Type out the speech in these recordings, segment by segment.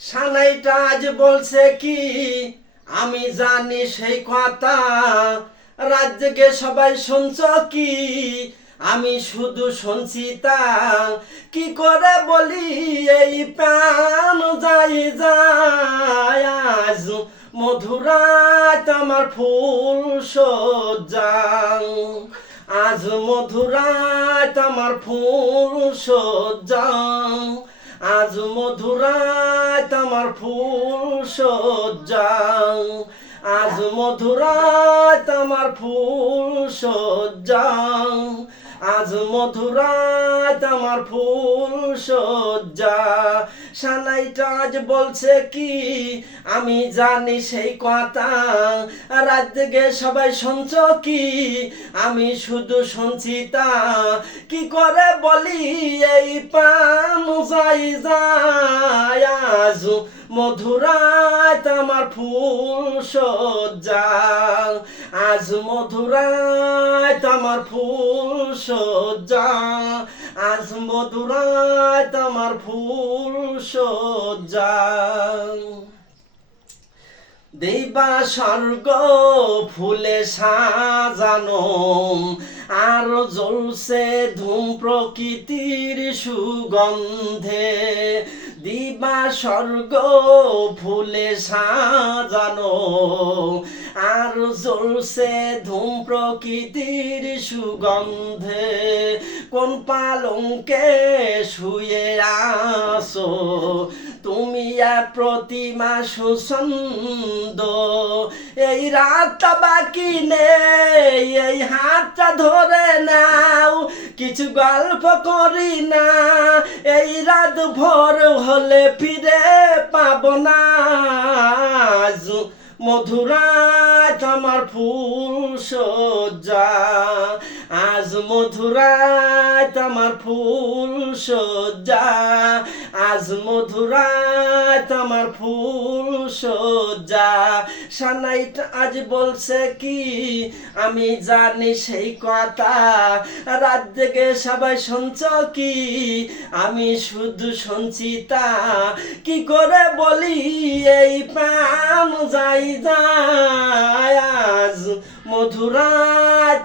সানাইটা আজ বলছে কি, আমি জানি সেই কথা, রাজ্যকে সবাই শুনছ কি, আমি শুধু শুনছি তা, কি করে বলি এই প্রাণ যাই যায়, আজ মধুরাত আমার ফুল সজ্জাং, আজ মধুরাত আমার ফুল সজ্জাং, আজ মধুরাত আমার ফুল সজ্জাং আজ মধুরায় আমার ফুল সজ্জাং আজ মধুরাত আমার ফুল সজ্জা। সানাইটা আজ বলছে কি, আমি জানি সেই কথা। রাত থেকে সবাই শুনছ কি, আমি শুধু শুনছি তা। কি করে বলি এই পাম যাই যায় আজ মধুরাত আমার ফুল সজ্জা। আজ মধুরাত আমার ফুল সজ্জা। আজ মধুরাত আমার ফুল সজ্জা। দেবা স্বর্গ ফুলে সাজানো, আর জ্বলছে ধূম প্রকৃতির সুগন্ধে। দিবা স্বর্গ ফুলে সাজানো। আর জ্বলছে ধূম প্রকৃতির সুগন্ধে। কোন পালঙ্কে শুয়ে আসো তুমি আর প্রতিমা সুসন্দ এই রাতটা বাকি নেই, এই হাতটা ধরে নাও। কিছু গল্প করি না। এই রাত ভোর হলে ফিরে পাব না। মধুরা তোমার ফুল সজ্জা। আজ মধুরাত আমার ফুল সজ্জা। আজ মধুরাত আমার ফুল সজ্জা। সানাইট আজ বলছে কি, আমি জানি সেই কথা। রাত থেকে সবাই শুনছ কি, আমি শুধু শুনছি তা। কি করে বলি, এই প্রাণ যাই যায়। আজ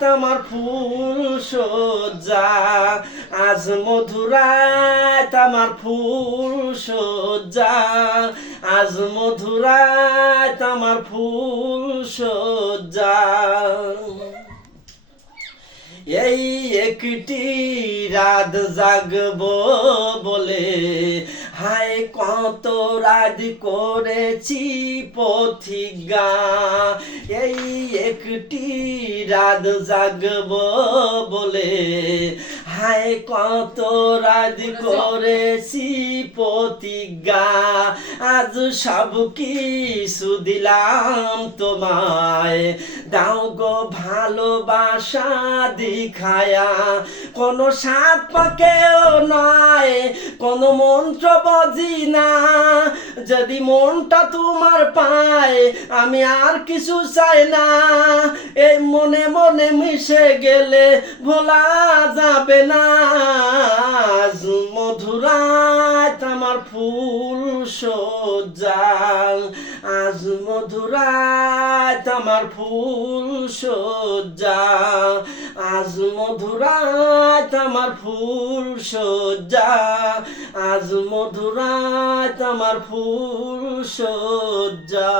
আমার ফুল সজ্জা আজ মধুরাত আমার ফুল সজ্জা আজ মধুরাত আমার ফুল সজ্জা এই একটি রাত জাগব বলে হায় কত রাত করেছি পথিগা। এই একটি রাত জাগব বলে। হায় কত রাত করেছি প্রতিজ্ঞা আজ সব কিছু দিলাম তোমায়। দাও গো ভালোবাসা দিখায়া কোনো সাত পাকেও নয়, কোনো মন্ত্র বজি না। যদি মনটা তোমার পায়, আমি আর কিছু চাই না। এই মনে মনে মিশে গেলে ভোলা যাবে না। আজ মধুরাত আমার ফুল সজ্জা আজ মধুরাত আমার ফুল সজ্জা। আজ মধুরাত আমার ফুল সজ্জা। আজ মধুরাত আমার ফুল সজ্জা।